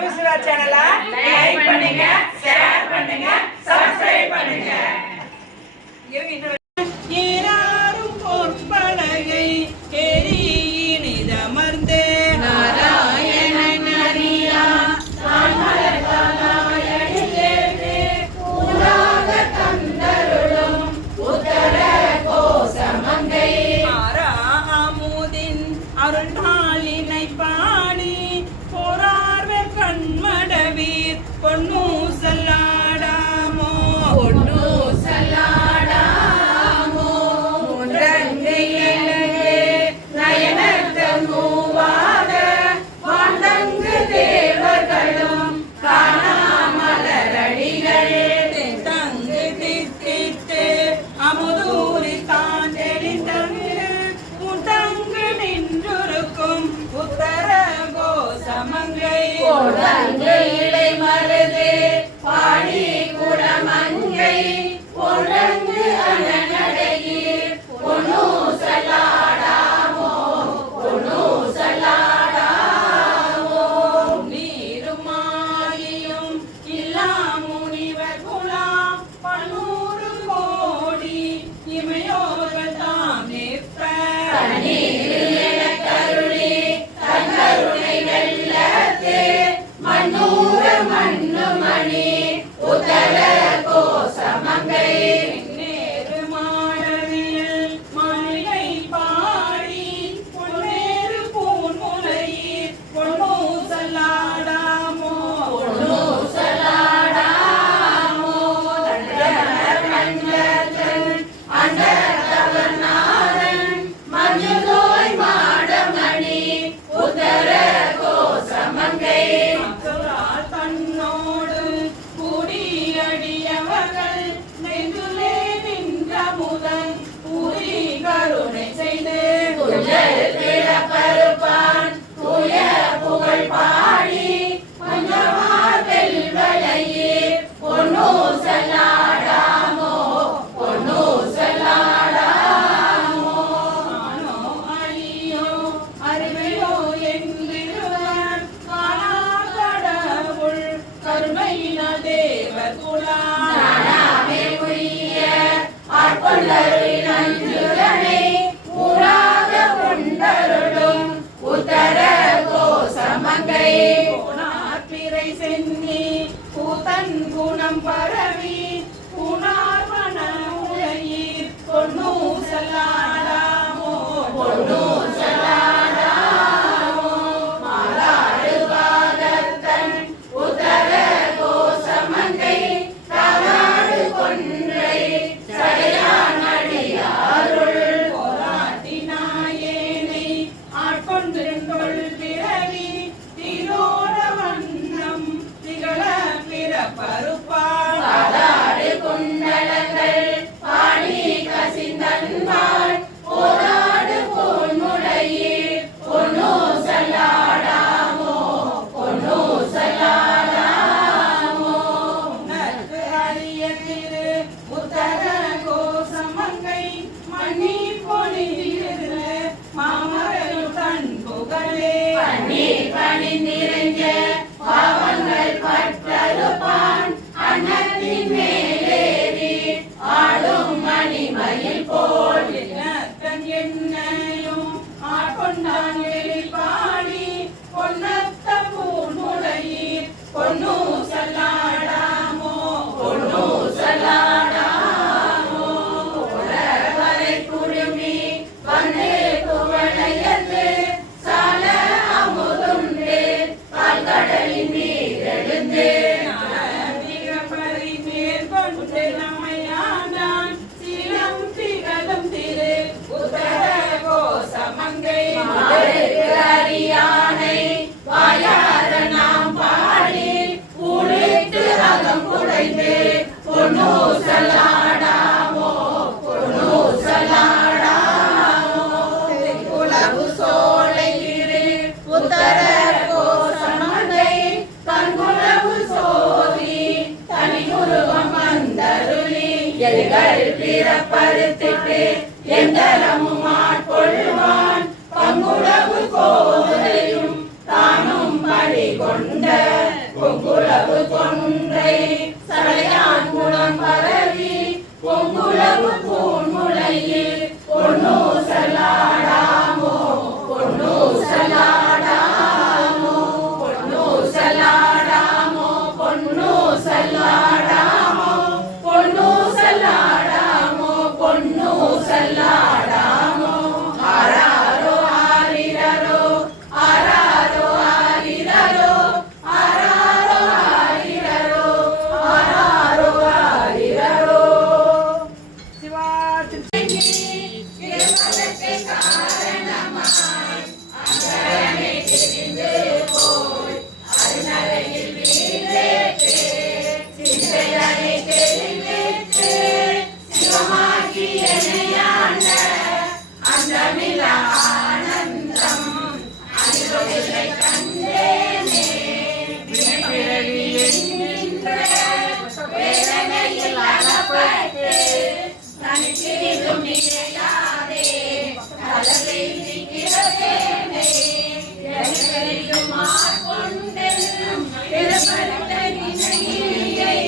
குருசிவா சேனலை லைக் பண்ணுங்க, ஷேர் பண்ணுங்க, சப்ஸ்கிரைப் பண்ணுங்க. ஏறாரும் பொற்பலகை எரியினிதமர்ந்தே நாராயணன் அறியா தாமரகாலாயடியேற்று ஊராக தந்தருளும் உத்தர கோசமங்கை ஆரா அமுதின் அருள்நாளினை பாடி போரார்வர் கண்மடவீர் பொன்னூசல்லாடாமோ பொன்னூசல்லாடாமோ முன்றங்கையிலே நயனத்த மூவாக வாழ்ந்தங்கு தேவர்களும் காணாமலரடிகள் தங்கு தித்தித்து அமுதூரி தான் தெளிந்தங்கு உண்டங்கு நின்றுருக்கும் உத்தர கோசமங்கை இலை மருது பாடி குடமங்கை பொறங்கு அனநடையில் பொன்னூசலாடாமோ பொன்னூசலாடாமோ நீருமாயும் இல்லா முனிவர் குலாம் 100 கோடி இமையோர்கள் தாம் நிற்ப கருளி தன்கருணை வெள்ளத்தே மண்ணூர மண்ணுமணி உத்தர கோசமங்கை நேரு மாடவியல் மாளிகை பாடி பொன்னேறு பூன்முலையீர் பொன்னூசலாடாமோ பொன்னூசலாடாமோ மஞ்சள் அண்டத்தவநாதன் மஞ்சுதோய் மாடமணி உத்தர கோசமங்கை தன்னோடு கூடியடியவர்கள் நெஞ்சுலே நின்ற முதன் பூரி கருணை செய்து பிறப்பருப்பான் தூய புகழ் பாடி கொஞ்சமார் வெல்வளையீர் பொன்னூசலாடாமோ பொன்னூசலாடாமோ ஆனோ அழியோ அறிவையோ என்றிருவர் காணாதடவுள் கருணையின தேவர் குலாமே உரிய ஆட்கொண்டருள் நஞ்சுரனை ஊராக கொண்டருளும் உத்தர கோசமங்கை கோணார் பிறை சென்னி கூத்தன் குணம் பரவி கூணார் மன உடையீர் பொன்னூசலாடாமோ பொன்னூசலாடாமோ மாலாடுவாதத்தன் உத்தர கோசமங்கை தாராடு கொன்றை சடையானடியாருள் போராட்டினாயேனை ஆட்கொண்டிருந்தொள் பிறவி திரோட வண்ணம் திகழ பிறப்பருப்பார் பாதாடு குண்டலங்கள் பாடி கசிந்தன்பாள் போராடு பொன்முடையீர் பொன்னூசலாடாமோ பொன்னூசலாடாமோ உனக்கு அரிய திரு உத்தர கோசமங்கை மணி பொழிந்திருந்த மாமரையும் தன் புகழே பன்னீர் பணி நிறைஞ்ச பாவங்கள் பற்றறுப்பான் அன்னத்தின் மேலேறி ஆடும் மணிமயில் போல் தன் என்னையும் ஆட்கொண்டான் வெளிப்பாடி பொன்னத்த பூன்முலையீர் பொன்னூசலாடாமோ பொன்னூசலாடாமோ வரை குழுமி வந்து குவளையத்து சால அமுதுண்டு பால்கடலின் நீரெழுந்து பரி மேற்கொண்டு நம்மையாண்டான் சீலம் திகழும் திரு உத்தர கோசமங்கை அறியானை வாயார நாம் பாடி உழைத்து அகம் குடைந்து பொன்னூசலாடாமோ பொன்னூசலாடாமோ குலவு சோலை திரு உத்தர கோசமங்கை கண்குலவு சோதி தனியுருவம் வந்தருளி எங்கள் பிறப்பறுத்திட்டு எந்தரமும் ஆட்கொள்வான் பங்குடவு கோதையும் தானும் படி கொண்ட பொங்குலவு கொன்றை சடையான் குணம் பரவி பொங்குலவு பூன்முளையில் பொன்னூசலாடாமோ பொன்னூசலாடாமோ பொன்னூசலாடாமோ பொன்னூசலாடாமோ பொன்னூசலாடாமோ பொன்னூசலாடாமோ ஆராரோ ஆரிரரோ ஆராரோ ஆரிரரோ ஆராரோ ஆரிரரோ ஆராரோ ஆரிரரோ சிவாஜி காரணமாய் அங்கரனை தெரிந்து போய் அருணரையில் வீழ்ந்தேற்று சிந்தையனை தெரிவித்து சிவமாகி எனையாண்ட அந்தமில ஆனந்தம் அனிருதிலை கண்டேனே வினைப்பிறவி என்கின்ற வேதனையில் அகப்பட்டு தனித்திரிதும் நிலையாதே தலவெய்தி கிடப்பேனே எனக்கெரியும் மாற்கொண்டென்னும் பெருமட்ட நினையை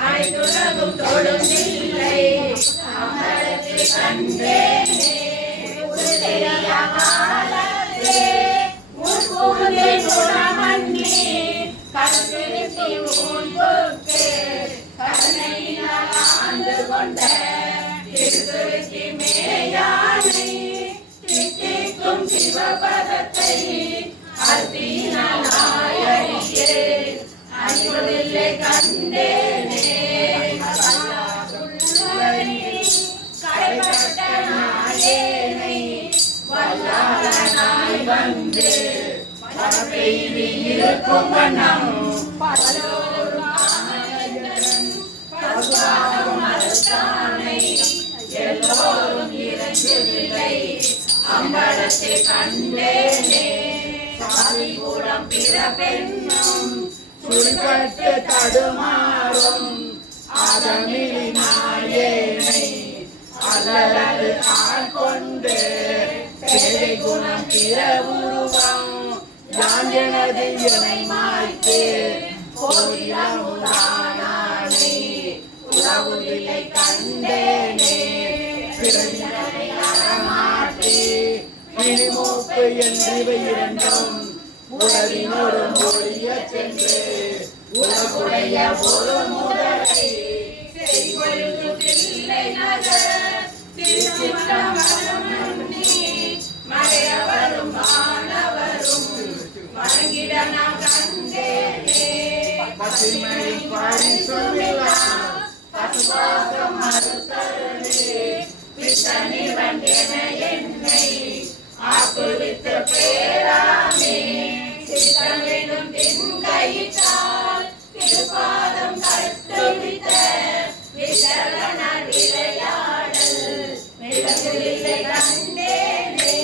அனைத்துலகும் தொழுந்தில்லை அமரத்தில் கண்டேனே உறுதிய காலத்தே முன்பூந்தே குணமன்னி கருத்திருத்தி முன்புக்கு கருணையினால் ஆண்டு கொண்ட திருத்துருத்தி மேயானை தித்திக்கும் சிவபதத்தை அர்த்தியினால் ஆயறியே அணிவதில்லை கண்டேனே கடைபட்ட நாயேனை வல்லாளனாய் வந்து பரப்பெய்தி இருக்கும் வண்ணம் பலோரும் ஆனந்தன் பசுவாகும் அரசானை எல்லோரும் இறங்குதில்லை அம்பலத்தை கண்டேனே சாதிபுரம் பிறப்பெண்ணும் சுருக்கட்டு தடுமாறும் அதமிழி நாயேனை அல்லது ஆட்கொண்டு பேரை குணம் பிற உருவம் யான் எனது எனை மாய்த்து போதிலமுதானானை உறவுதில்லை கண்டேனே பிறவினை அறமாற்றி இனிமூப்பு என்றிவை இரண்டும் உறவினொரு மொழிய சென்று உலகுடைய ஒரு முதலை செய்வொழுது தில்லை நகர் திருச்சிற்றம்பலம் மறையவரும் மாணவரும் வணங்கிட நாம் கண்டேனே பசுமை பரிசுமிலா பசுவாசம் மறுத்தருளே பித்தனி வந்தென என்னை ஆக்குவித்த பேராமே சித்தமெனும் தின்கையிட்டால் திருப்பாதம் கட்டுவித்த விசலன விளையாடல் விளங்குதில்லை கண்டேனே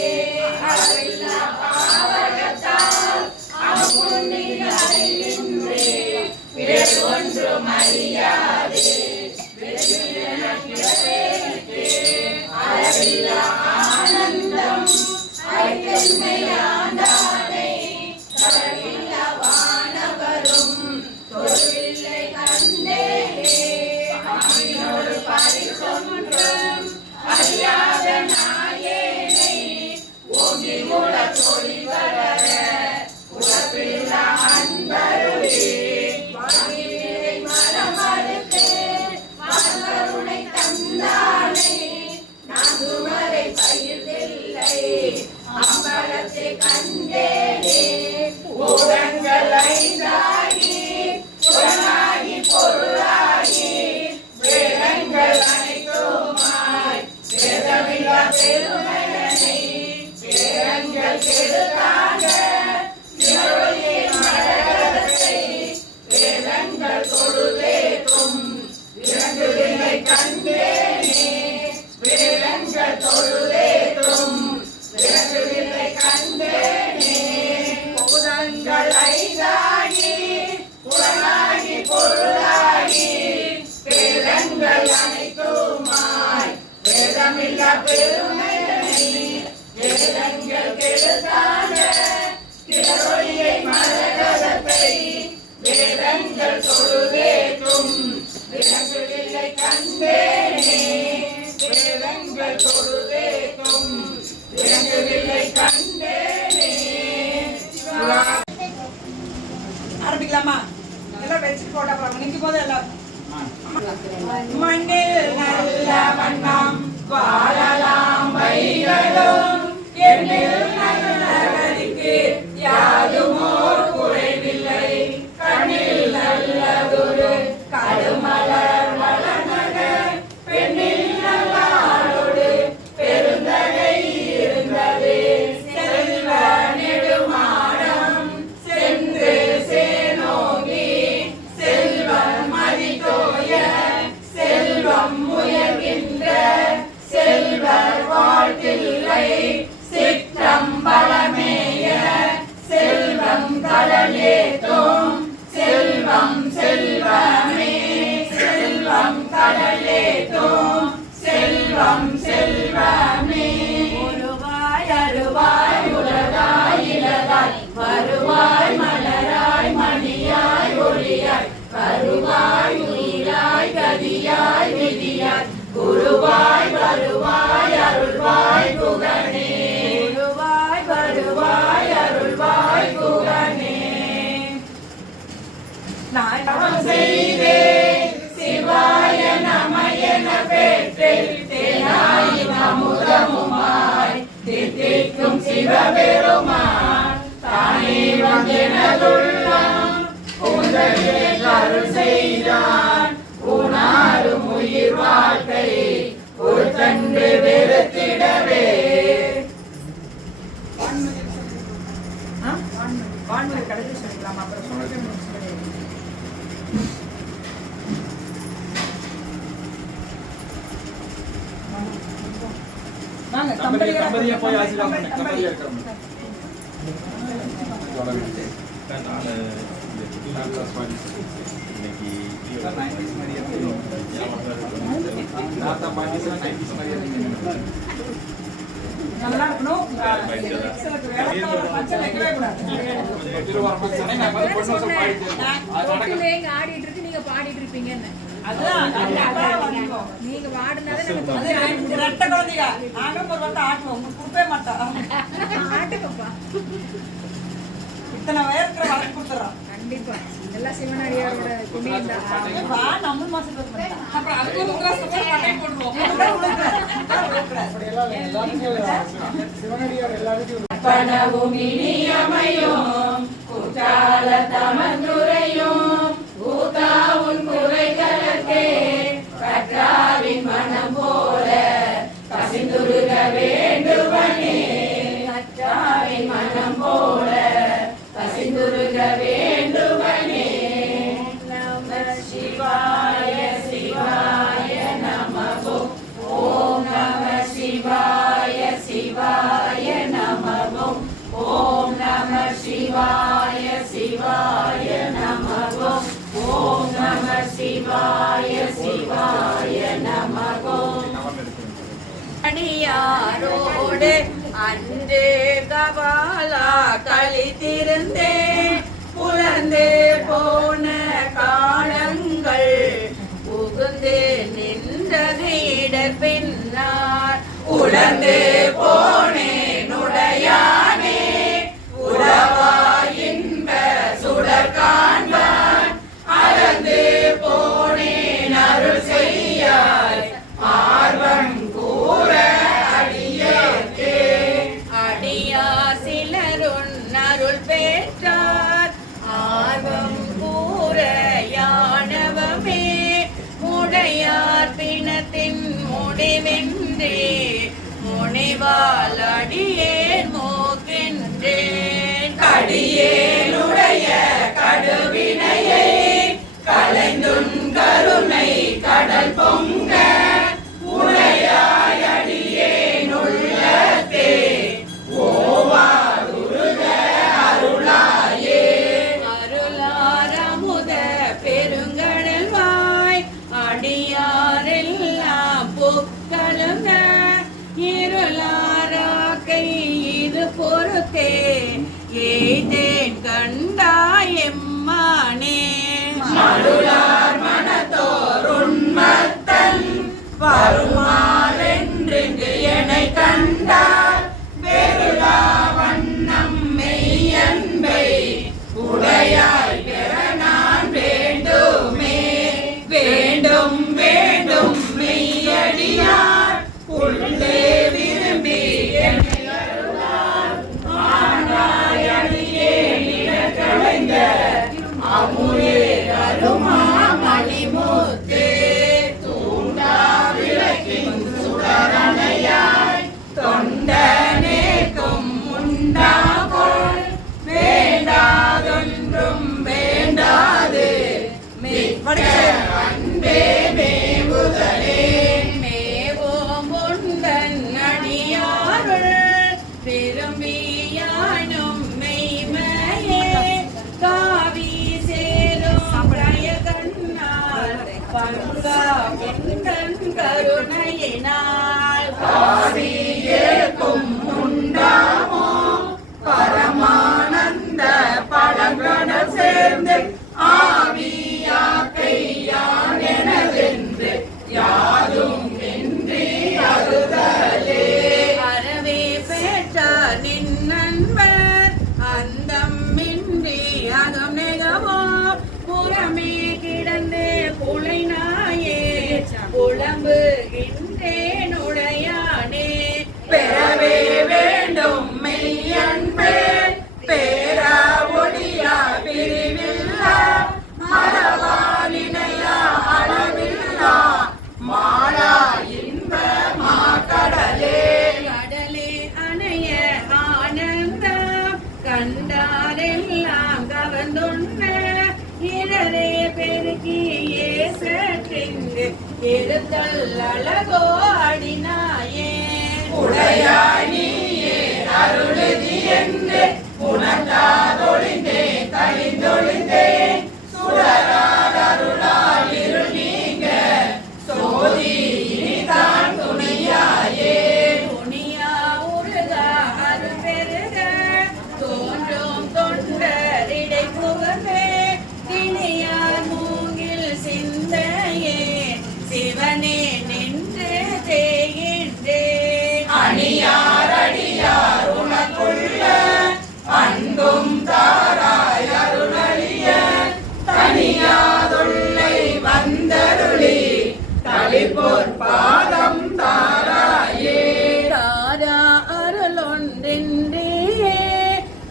அறிவில்லா பாவகத்தால் அமுன்னில் அறிவின்றே வேறு ஒன்றும் அறியாதே அளவில்லா ஆனந்தம் ஐத்தன்மையாண்டானை அளவில்லா வானவரும் தொழுவில்லை கண்டேனே அமினோடு பரிசொன்றும் அறியாத நாயேனை ஓங்கி மூல தொழில் வளர உலப்பில்லா அன்பருளே வாங்கிவிரை மரமறுத்து வாசருணை தந்தானே நான் துமரை பயிர்தில்லை அம்பலத்தை கண்டேனே ஊரங்கள் ஐந்தாகி புறனாகி பொருளாகி வேதங்கள் அனைத்துமாய் வேதமில்லா பெருமையனை வேதங்கள் கெடுத்தாங்க நிழலிலே மரகதத்தை வேதங்கள் தொழுதேற்றும் விளங்குதில்லை கண்டேனே வேதங்கள் தொழுதேற்றும் விளங்குதில்லை கண்டேனே பூதங்கள் ஐந்தாகி புறனாகி பொருளாகி வேதங்கள் அனைத்துமாய் வேதமில்லா பெருமையனை வேதங்கள் கெடுத்தாங்க திரொழியை மரகதத்தை மண்ணில் நல்ல வண்ணம் வாழலாம் வைகளும் எண்ணில் நல்ல கதிக்கு யாதுமோர் குறைவில்லை கண்ணில் நல்லதொரு கடுமலர் வளநகர் பெண்ணில் நல்லாளோடு பெருந்தகை இருந்தது செல்வ நெடுமாடம் சென்று சேனோங்கி செல்வம் மதிதோய செல்வம் முயல்கின்ற செல்வர் வாழ்த்தில்லை சிற்றம்பலமேய செல்வம் கடலேத்தும் செல்வம் செல்வமே செல்வம் கடலேத்தும் செல்வம் செல்வமே ஒருவாய் அருவாய் உலகாய் இலதாய் வருவாய் மலராய் மணியாய் ஒளியாய் வருவாய் உயிராய் கதியாய் விதியாய் குருவாய் வருவாய் அருள்வாய் குகனே குருவாய் வருவாய் அருள்வாய் குகனே நான் செய்தே சிவாய நம என பெற்றேன் தேனாய் அமுதமுமாய் தித்திக்கும் சிவபெருமான் தானே வந்தெனதுள்ளம் உந்தலே அருள் செய்தான் உணாரும் உயிர் வாழ்க்கை ஒரு கண்டு வெறுத்திடவே வான்மதி கடைசி சொல்லிக்கலாம் அப்புறம் சொல்லுங்க வாங்க கம்பெனியா போய் ஆசீர்வாதம் பண்ணுங்க கம்பெனியா இருக்கறோம் நானே இந்த கிளாஸ் வாங்கி இன்னைக்கு 90s மாதிரியே நாதா பாண்டிஸ்ல 90s மாதிரியே நல்லா இருக்கணும் எக்ஸலுக்கு வேலைக்கு பச்சை வைக்கவே கூடாது திருவாரூர் சனே நான் வந்து பொண்ணு பாடிட்டு நீங்க ஆடிட்டு இருக்கு நீங்க பாடிட்டு இருப்பீங்கன்னு அதான் நீங்க வாடுனாலே நமக்கு ரெட்ட குழந்தைங்க நாங்க ஒரு வாட்டி ஆட்டுவோம் உங்களுக்கு கொடுப்பே மாட்டோம் ஆட்டுக்கப்பா இத்தனை வயசுக்கு வளர்த்து கொடுத்துறோம் கண்டிப்பா இதெல்லாம் சிவனடியாரோட புண்ணியம் தான் வா நம்ம மாசத்துல பண்ணா அப்புறம் அதுக்கு ஒரு கிளாஸ் பட்டை போடுவோம் அப்படி எல்லாம் சிவனடியார் எல்லாருக்கும் பணவும் இனியமையும் கூட்டால தமந்துரையும் கூதாவுன் குறைகளுக்கே கற்றாவின் மனம் போல கசிந்துருக வேண்டுவனே கற்றாவின் மனம் போல கசிந்துருக வேண்டுவனே நம சிவாய சிவாய நமோ ஓம் நம சிவாய சிவாய நமோ ஓம் நம சிவாய சிவாய நமோ ஓம் நம சிவாய சிவாய நமோ அடியாரோடு அன்று கபாலா கழித்திருந்தே புலந்து போன காலங்கள் புகுந்து நின்றது இடர் பின்னார் உலர்ந்து போனேன் உடையானே உறவா இன்ப சுடர் காண்பான் அறந்து போனேன் அருள் செய்யாய் ஆர்வம் கூற அடியேற்கே அடியார் சிலருன் அருள் பெற்றார் ஆர்வம் கூற யானவமே முடையார் பிணத்தின் முடிவென்றே முனைவால் அடியேன் மோக்கின்றேன் அடியேனுடைய கடுவினையை கலைந்துன் கருணை கடல் பொங்க உடையாய் அடியேன் உள்ளத்தே ஓவாதுருக அருளாயே அருளாரமுத பெருங்கடல் வாய் அடியாரெல்லாம் புக்கழுங்க இருளாராக்கை மங்கா உந்தன் கருணையினால் ஏற்கும் உண்டாமோ பரமானந்த பழங்கடல் சேர்ந்து ஆவியாக்கையான் எனதென்று யாதும் இன்றி அறுதலே அறவே பெற்றார் நின் நண்பர் அந்தம் இன்றி அகம் நெகவோ புறமே கிடந்து புலை நாயே புலம்புகின்றேனுடையானே பெறவே வேண்டும் மெய்யன்பே பேரா ஒளியா பிரிவில்லா மரவாலினையா அளவில்லா மாலா இன்ப மாக்கடலே கடலே அணைய ஆனந்தம் கண்டாரெல்லாம் கவர்ந்துண்ண இடரே பெருக்கியே சற்றிங்கு எடுத்தல் அழகோ அடினாயே உடையாய் நீயே அருளுதி என்று உனக்காதொழிந்தே கழிந்தொழிந்தே சுடரால் அருளால் இருள் நீங்க சோதி இனிதான் துணியாயே துணியா உருகா அது பெருக தோன்றும் தொண்டரிடை புகழே திணியார் மூங்கில் சிந்தையே சிவனே நின்று தேகின்றே அணியார் அடியார் உனக்குள்ள அன்பும் தாராய் அருளறிய தனியாதுள்ளை வந்தருளி தளிப்போர் பாதம் தாராயே தாரா அருளொன்றின்றியே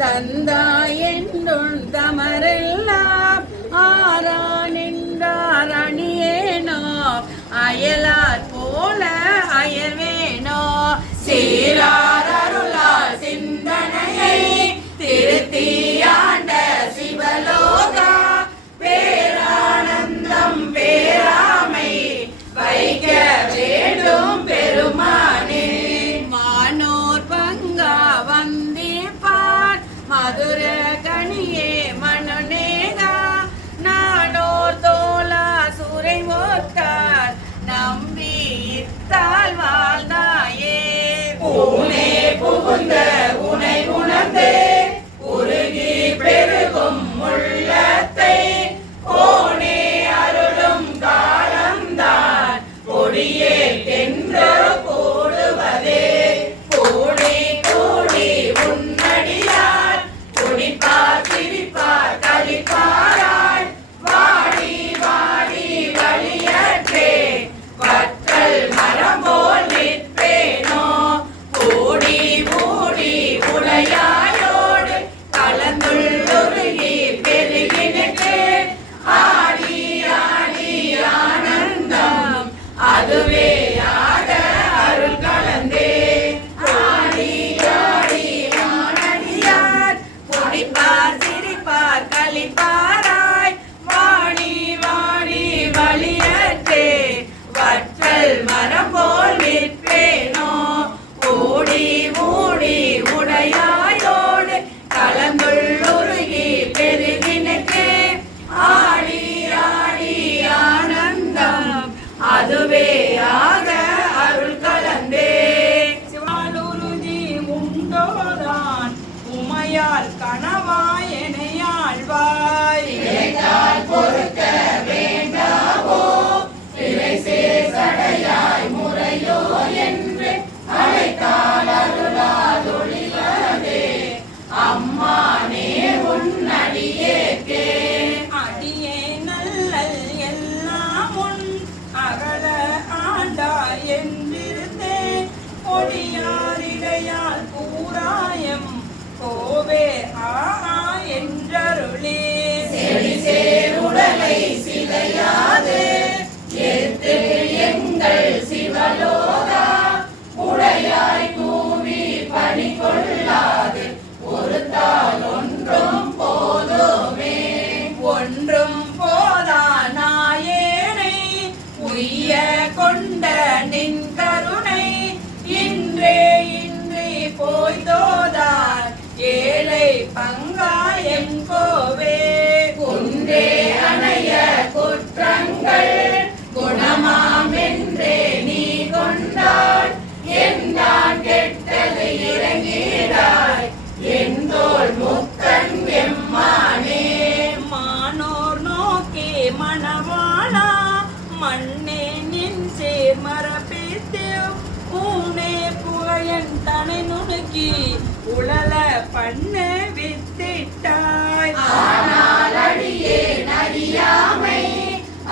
தந்தாய் என்றும் தமரெல்லாம் ஆரா நின்றார் அணியேனோ அயலார் போல அயர்வேனோ சீரார் அருளால் சிந்தனையை திருத்தியாண்ட சிவலோகா பேரானந்தம் பேராமை வைக்க வேண்டும் பெருமானே மானோர் பங்கா வந்திப்பார் மதுர கனியே மனநேகா நாடோர் தோலா சுரை ஒத்தார் நம்பி இத்தால் வாழ்ந்தாயே ஊனே புகுந்த உனை உணர்ந்தே உருகி பெருகும் உள்ளத்தை கோனே அருளும் காலம்தான் கொடியே தென்று கூடுவதே கூடி கூடி உன்னடியார் குடிப்பார் சிரிப்பார் கலிப்பாராய் வாடி வாடி வழியற்றே வற்றல் மரம் போல் நிற்பேனோ கூடி மூடி உடையாயோ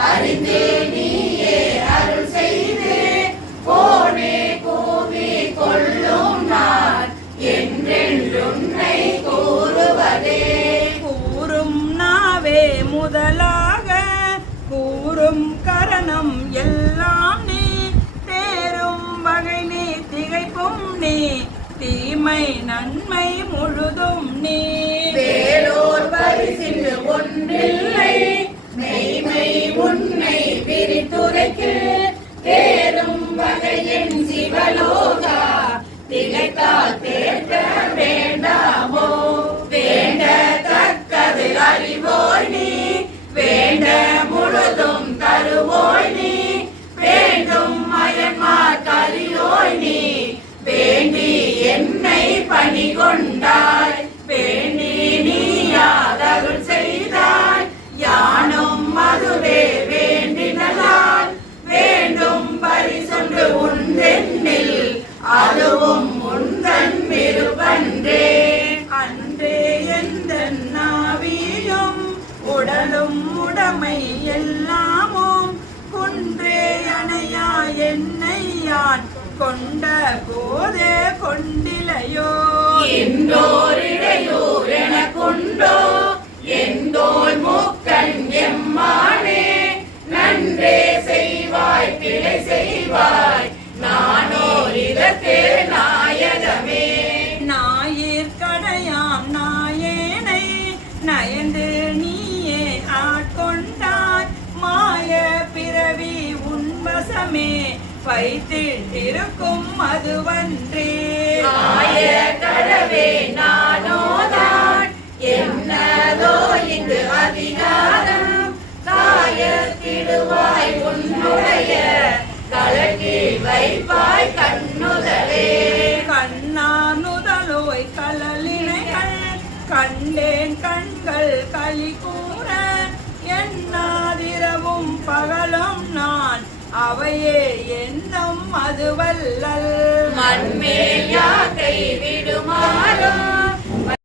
அறிந்து நீயே அருள் செய்து கோனே கூவி கொள்ளும் நான் என்றென்றுன்னை கூறுவதே. கூறும் நாவே முதலாக கூறும் கரணம் எல்லாம் நீ தேரும் வகை நீ திகைப்பும் நீ தீமை நன்மை முழுதும் நீ. வேலோர் பரிசின்று ஒன்றில்லை மெய்மை உன்னை பிரித்துரைக்கு தேரும் வகையின் சிவலோகா திகைத்தால் தேர்க்க வேண்டாமோ. வேண்டத்தக்கது அறிவோய் நீ வேண்ட முழுதும் தருவோய் நீ வேண்டும் மயன்மார் கரியோய் நீ வேண்டி என்னை பணி கொண்டாய் வேண்டி நீ யாதருள் செய்தாய் யானும் அதுவே வேண்டினால் வேண்டும் பரிசொன்று உண்டென்னில் அதுவும் உந்தன் விருப்பன்றே. அன்றே எந்த நாவியும் உடலும் உடமை எல்லாமும் குன்றே அணையா என்னை யான் கொண்ட போதே கொண்டிலையோ. எந்தோரிடையூர் எனக்குண்டோ எந்தோல் மூக்கன் எம்மானே நன்றே செய்வாய் பிழை செய்வாய் நானோர் இதற்கே நாயகமே. ஞாயிற்கடையாம் நாயேனை நயந்து நீயே ஆட்கொண்டாய் மாய பிறவி உன்வசமே வைத்திருக்கும் அதுவன்றே. ஆய கடவே நானோதான் என்னதோ இங்கு அதிகாரம் காயத்திடுவாய் உன்னுடைய கலக்கில் வைப்பாய் கண்ணுதலே. கண்ணானுதலோய் கலலினைகள் கண்டேன் கண்கள் களி கூற எண்ணாதிரவும் பகலும் நான் அவையே என்னும் அதுவல்லல். மண்மேல் யாக்கை விடுமாறும்